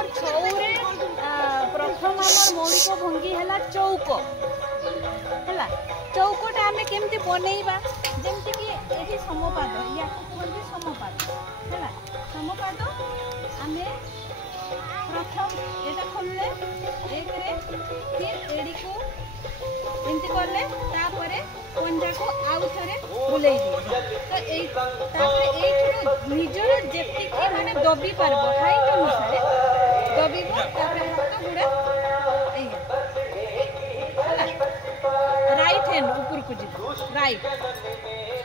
आमर छौरे प्रथम आमर मौलिक भंगी है चौक है। चौकटा आम केमती बनइबा जमती कि ये समपाद या कहते समपाद है। समपाद आम प्रथम ये खोलले एक फिर एड़ी को एमती कले पंजा को आउ थे बुले दिए तो निजर जी माने दबी पार हाइट अनुसार दबी हाथ गुड़ा राइट हैंड ऊपर को जीव राइट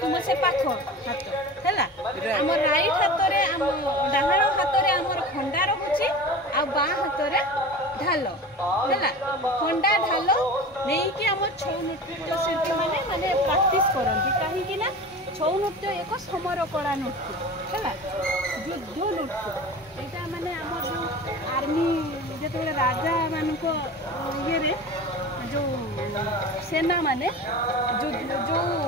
तुम से पाख हाथ है आम राइट हाथ रे आम डाहाण हाथ रे आमर खंडा रोचे आ बाँ हाथ रे ढाल है। खंडा ढाल नहीं कि आम छौ नृत्य शिल्पी माने माने प्रैक्टिस करती कहीं ना छौ नृत्य एक समर कला नृत्य है युद्ध नृत्य यहाँ माने आम जो आर्मी जो राजा मान ये जो सेना माने जो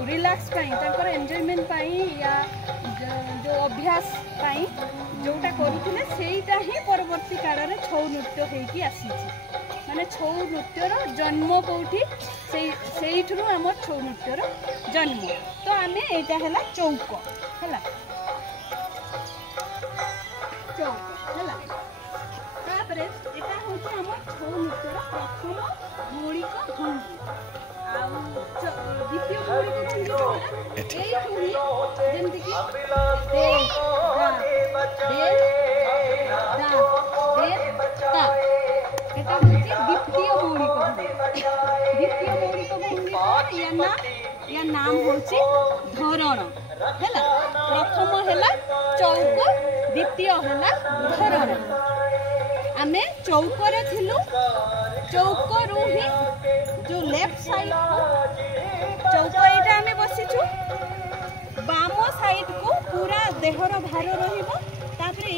रिलैक्स पाई एंजॉयमेंट पाई या जो अभ्यास पाई जोटा करुले सेटा ही परवर्ती काल में छौ नृत्य होगी आसी माने छौ नृत्यर जन्म कौटी से आम छौ नृत्यर जन्म तो आम यहाँ है चौक है चौक है तापर यहाँ हूँ आम छौ नृत्यर प्रथम मौलिक भंगी द्वितीय मौलिक भंगी जमती द्वितीय मौलिक भंगी या नाम हूँ धरण है। प्रथम है चौक द्वितीय है धरण आम चौक थिलु चौक रू ही जो लेफ्ट साइड चौक यहाँ आम बसीचु बाम साइड को पूरा देहर भार रही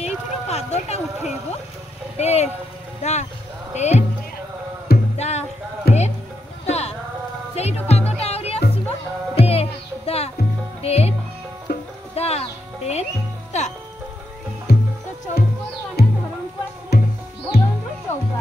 ये पादटा उठेब डे दा डे दा डे दा से पादटा आहरी आसब डे दा डे दा डे दा तो चौक धरण को आस धरण चौका